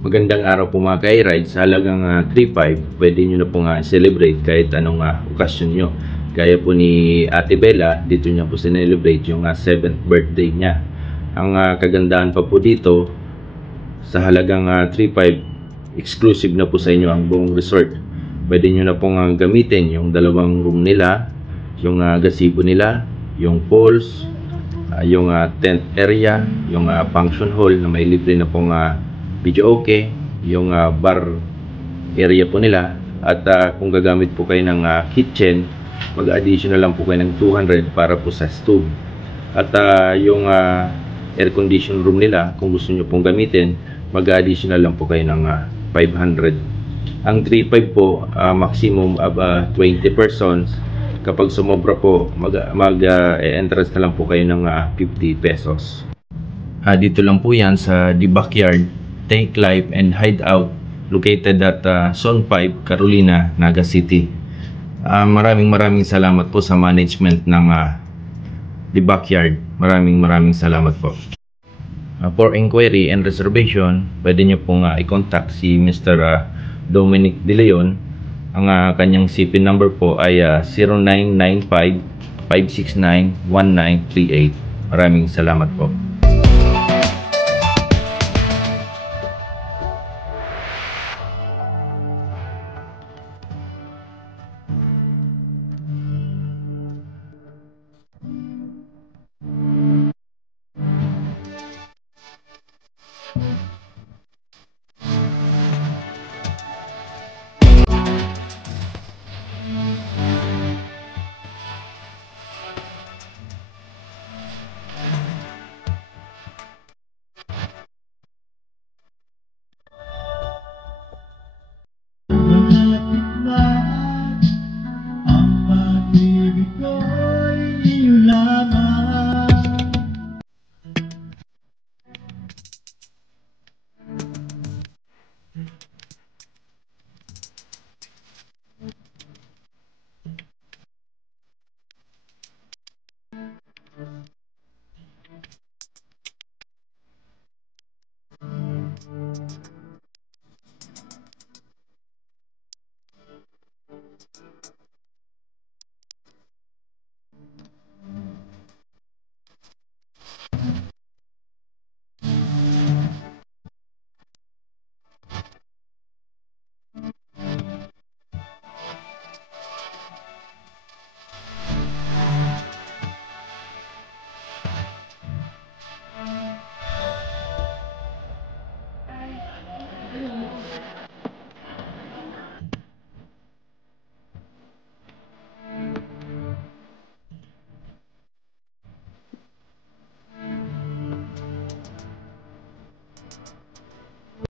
Magandang araw po mga ka-ride. Sa halagang 3.5, pwede nyo na po celebrate kahit anong okasyon nyo. Gaya po ni Ate Bella, dito niya po sinelebrate yung 7th birthday niya. Ang kagandahan pa po dito, sa halagang 3.5, exclusive na po sa inyo ang buong resort. Pwede nyo na pong gamitin yung dalawang room nila, yung gazebo nila, yung pools, yung tent area, yung function hall na may libre na pong video okay, yung bar area po nila, at kung gagamit po kayo ng kitchen, mag-additional lang po kayo ng 200 para po sa stove. At yung air condition room nila, kung gusto nyo pong gamitin, mag-additional lang po kayo ng 500. Ang 3.5 po, maximum of 20 persons. Kapag sumobra po, mag-entrance na lang po kayo ng 50 pesos. Dito lang po yan sa The Backyard Take Life and Hideout, located at Zone 5, Carolina, Naga City. Maraming salamat po sa management ng The Backyard. Maraming salamat po. For inquiry and reservation, pwede nyo pong i-contact si Mr. Dominic De Leon. Ang kanyang CP number po ay 0995-569-1938. Maraming salamat po.